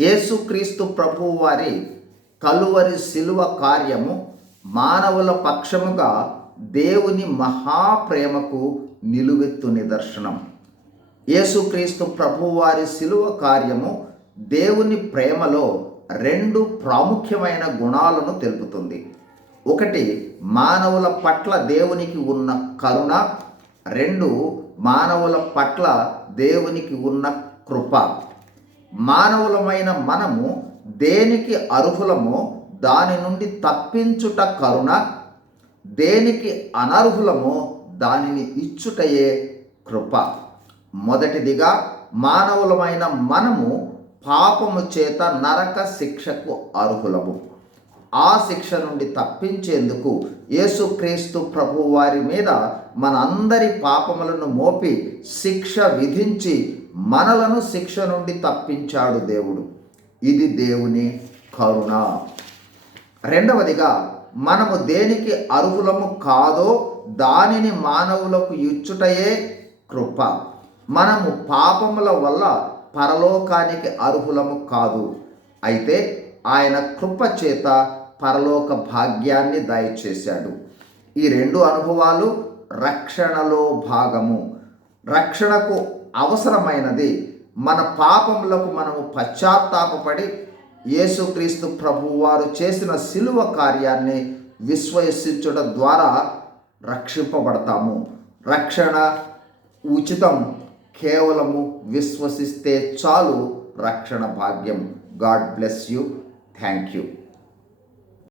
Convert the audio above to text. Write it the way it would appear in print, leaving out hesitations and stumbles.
యేసుక్రీస్తు ప్రభువు వారి కలువరి శిలువ కార్యము మానవుల పక్షముగా దేవుని మహాప్రేమకు నిలువెత్తు నిదర్శనం. యేసుక్రీస్తు ప్రభువు వారి శిలువ కార్యము దేవుని ప్రేమలో రెండు ప్రాముఖ్యమైన గుణాలను తెలుపుతుంది. ఒకటి, మానవుల పట్ల దేవునికి ఉన్న కరుణ. రెండు, మానవుల పట్ల దేవునికి ఉన్న కృప. మానవులమైన మనము దేనికి అర్హులమో దాని నుండి తప్పించుట కరుణ, దేనికి అనర్హులమో దానిని ఇచ్చుటయే కృప. మొదటిదిగా, మానవులమైన మనము పాపము చేత నరక శిక్షకు అర్హులము. ఆ శిక్ష నుండి తప్పించేందుకు యేసుక్రీస్తు ప్రభువు వారి మీద మనందరి పాపములను మోపి శిక్ష విధించి మనలను శిక్ష నుండి తప్పించాడు దేవుడు. ఇది దేవుని కరుణ. రెండవదిగా, మనము దేనికి అర్హులము కాదో దానిని మానవులకు ఇచ్చుటయే కృప. మనము పాపముల వల్ల పరలోకానికి అర్హులము కాదు, అయితే ఆయన కృప చేత పరలోక భాగ్యాన్ని దయచేశాడు. ఈ రెండు అనుభవాలు రక్షణలో భాగము. రక్షణకు అవసరమైనది మన పాపములకు మనము పశ్చాత్తాపపడి యేసుక్రీస్తు ప్రభువు వారు చేసిన శిలువ కార్యాన్ని విశ్వసించడం ద్వారా రక్షింపబడతాము. రక్షణ ఉచితం, కేవలము విశ్వసిస్తే చాలు రక్షణ భాగ్యం. God bless you. Thank you.